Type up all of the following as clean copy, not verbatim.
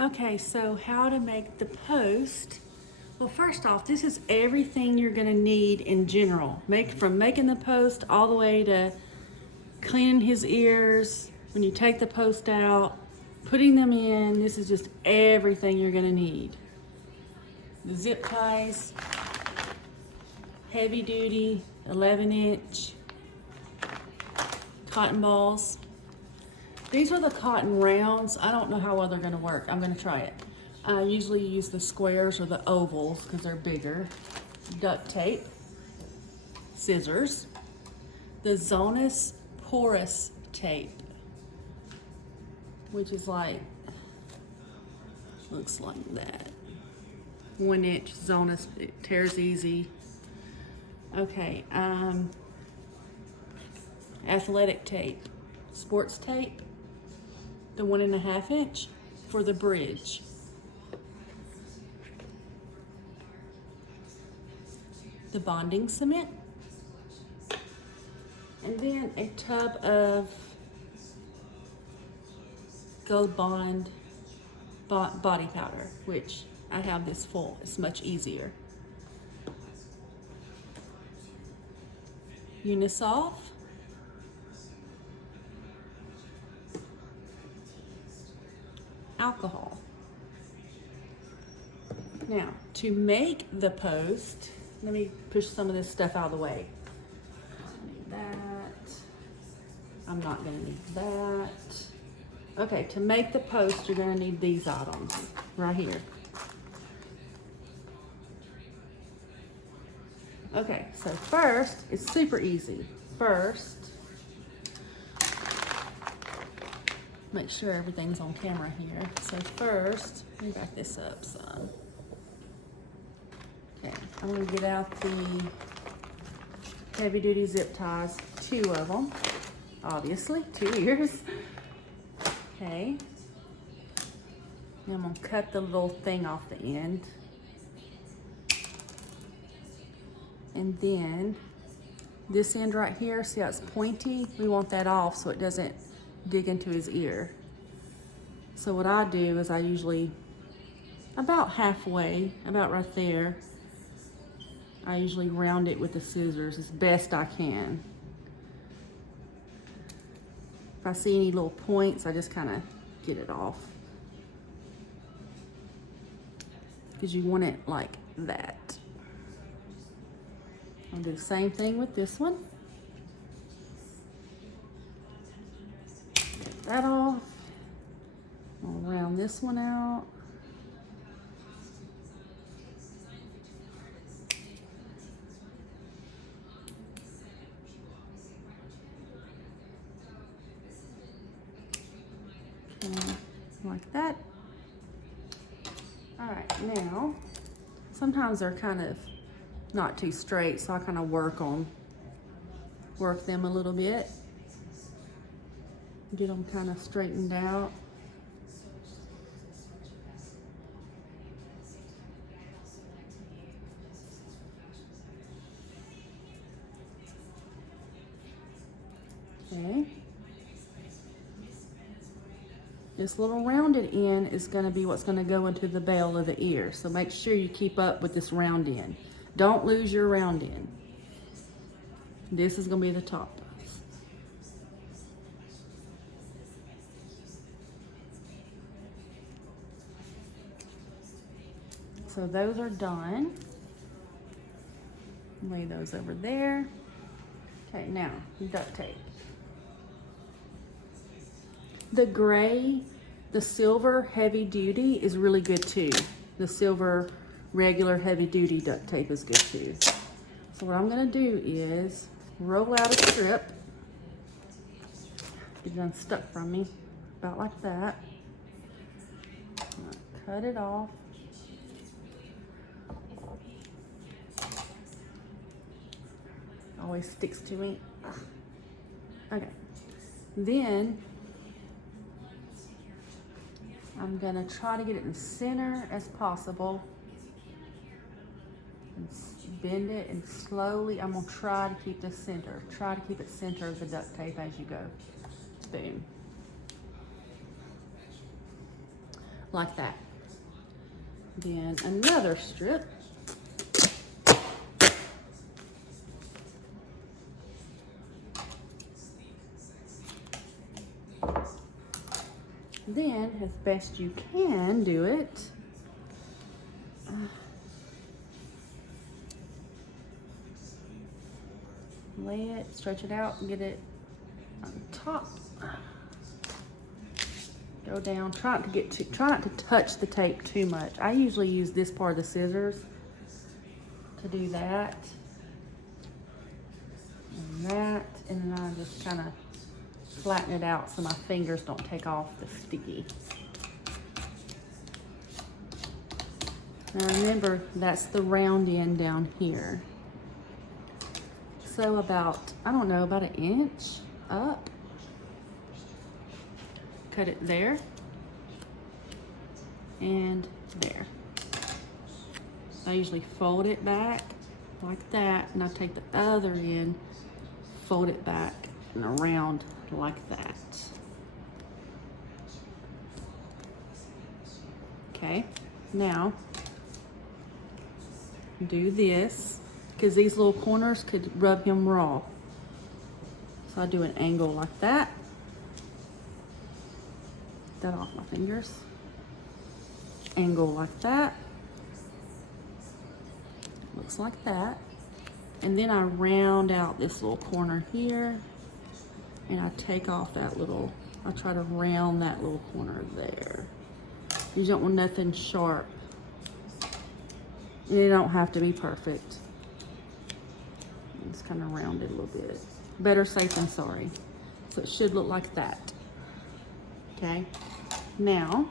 Okay, so how to make the post. Well, first off, this is everything you're gonna need in general. From making the post all the way to cleaning his ears, when you take the post out, putting them in, this is just everything you're gonna need. The zip ties, heavy duty, 11-inch, cotton balls. These are the cotton rounds. I don't know how well they're gonna work. I'm gonna try it. I usually use the squares or the ovals because they're bigger. Duct tape, scissors, the Zonus porous tape, which is like, looks like that. 1-inch Zonus, it tears easy. Okay, athletic tape, sports tape, the 1.5-inch for the bridge. The bonding cement, and then a tub of Gold Bond body powder, which I have this full. It's much easier. Unisolve, alcohol. Now, to make the post, let me push some of this stuff out of the way. I need that. I'm not gonna need that. Okay, to make the post, you're gonna need these items right here. Okay, so first, it's super easy. First, make sure everything's on camera here. So first, let me back this up some. Okay, I'm gonna get out the heavy duty zip ties, 2 of them, obviously, 2 ears. Okay, and I'm gonna cut the little thing off the end. And then this end right here, see how it's pointy? We want that off so it doesn't dig into his ear. So what I do is I usually, about halfway, about right there, I usually round it with the scissors as best I can. If I see any little points, I just kind of get it off. Because you want it like that. I'll do the same thing with this one. Get that off. I'll round this one out. Like that. All right, now, sometimes they're kind of not too straight, so I kind of work them a little bit. Get them kind of straightened out. Okay. This little rounded end is going to be what's going to go into the bail of the ear. So make sure you keep up with this round end. Don't lose your round end. This is going to be the top. So those are done. Lay those over there. Okay, now duct tape. The silver heavy duty is really good too. The silver regular heavy duty duct tape is good too. So what I'm gonna do is roll out a strip. Get it unstuck from me, about like that. Cut it off. Always sticks to me. Okay, then I'm gonna try to get it in center as possible. And bend it and slowly, I'm gonna try to keep the center. Try to keep it center of the duct tape as you go. Boom. like that. Then another strip. Then, as best you can do it, lay it, stretch it out, and get it on top. Go down. Try not to touch the tape too much. I usually use this part of the scissors to do that, and that, and then I just kind of flatten it out so my fingers don't take off the sticky. Now remember, that's the round end down here. So about, I don't know, about 1 inch up. Cut it there and there. I usually fold it back like that, and I take the other end, fold it back and around like that. Okay, now do this, because these little corners could rub him raw. So I do an angle like that. Get that off my fingers. Angle like that. Looks like that. And then I round out this little corner here, and I take off that little, I try to round that little corner there. You don't want nothing sharp. It don't have to be perfect. Just kind of round it a little bit. Better safe than sorry. So it should look like that. Okay. Now,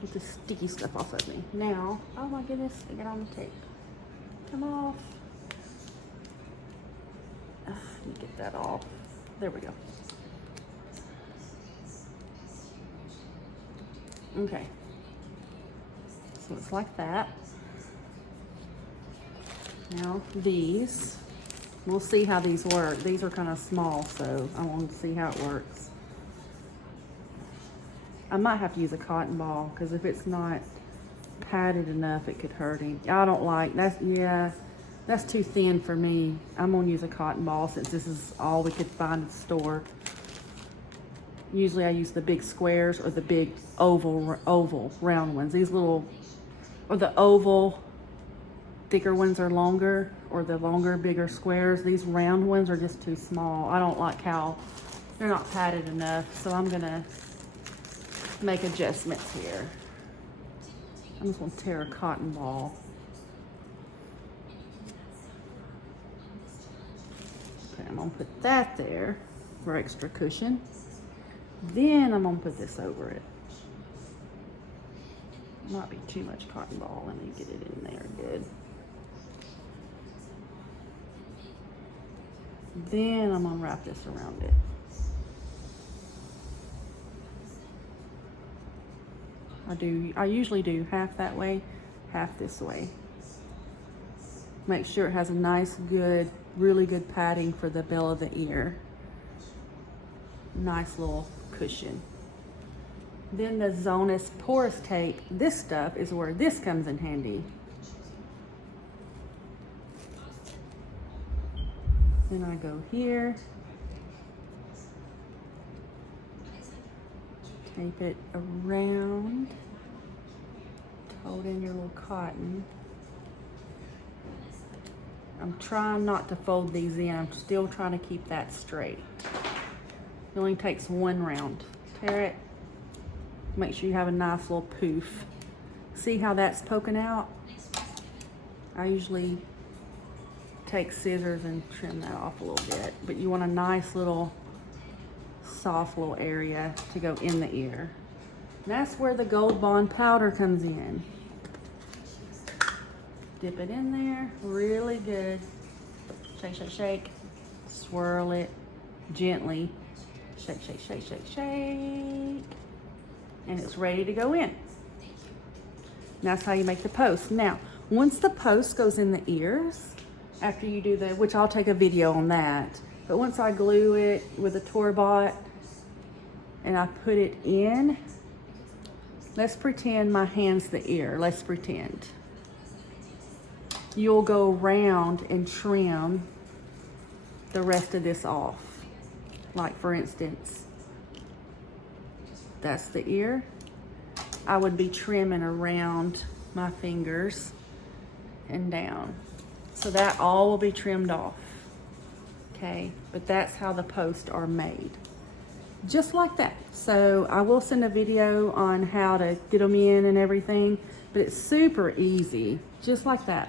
get the sticky stuff off of me. Now, oh my goodness, I got on the tape. Come off. Let me get that off. There we go. Okay. So it's like that. Now these, we'll see how these work. These are kind of small, so I want to see how it works. I might have to use a cotton ball, because if it's not padded enough, it could hurt him. I don't like, that's too thin for me. I'm gonna use a cotton ball since this is all we could find at the store. Usually I use the big squares or the big oval round ones. These little, or the oval thicker ones are longer, or the longer, bigger squares. These round ones are just too small. I don't like how they're not padded enough, so I'm gonna make adjustments here. I'm just gonna tear a cotton ball. Okay, I'm gonna put that there for extra cushion. Then I'm gonna put this over it. Might be too much cotton ball. Let me get it in there good. Then I'm gonna wrap this around it. I usually do half that way, half this way. Make sure it has a nice, good, really good padding for the bell of the ear. Nice little cushion. Then the Zonus porous tape, this stuff is where this comes in handy. Then I go here, tape it around, hold in your little cotton. I'm trying not to fold these in. I'm still trying to keep that straight. It only takes one round. Tear it. Make sure you have a nice little poof. See how that's poking out? I usually take scissors and trim that off a little bit, but you want a nice little soft little area to go in the ear. And that's where the Gold Bond powder comes in. Dip it in there really good. Shake, shake, shake. Swirl it gently. Shake, shake, shake, shake, shake. And it's ready to go in. And that's how you make the post. Now, once the post goes in the ears, after you do which I'll take a video on that, but once I glue it with a Torbot and I put it in, let's pretend my hand's the ear. Let's pretend. You'll go around and trim the rest of this off. Like for instance, that's the ear. I would be trimming around my fingers and down. So that all will be trimmed off. Okay, but that's how the posts are made. Just like that. So I will send a video on how to get them in and everything, but it's super easy, just like that.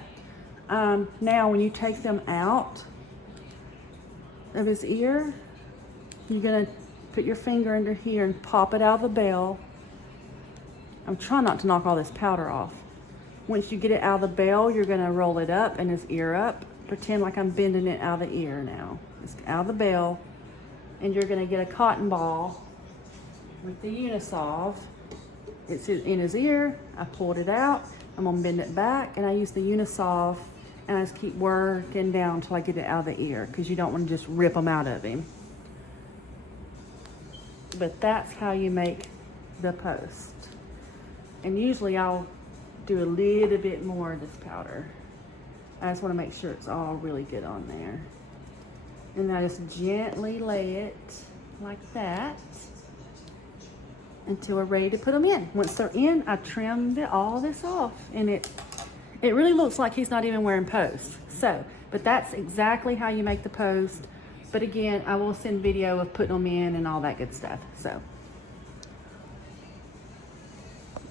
Now when you take them out of his ear, you're gonna put your finger under here and pop it out of the bell. I'm trying not to knock all this powder off. Once you get it out of the bell, you're gonna roll it up and his ear up. Pretend like I'm bending it out of the ear now. It's out of the bell, and you're gonna get a cotton ball with the Unisolve. It's in his ear. I pulled it out. I'm gonna bend it back, and I use the Unisolve, and I just keep working down until I get it out of the ear, because you don't want to just rip them out of him. But that's how you make the post. And usually I'll do a little bit more of this powder. I just want to make sure it's all really good on there. And then I just gently lay it like that until we're ready to put them in. Once they're in, I trim all this off, and it really looks like he's not even wearing posts. So, but that's exactly how you make the post. But again, I will send video of putting them in and all that good stuff. So.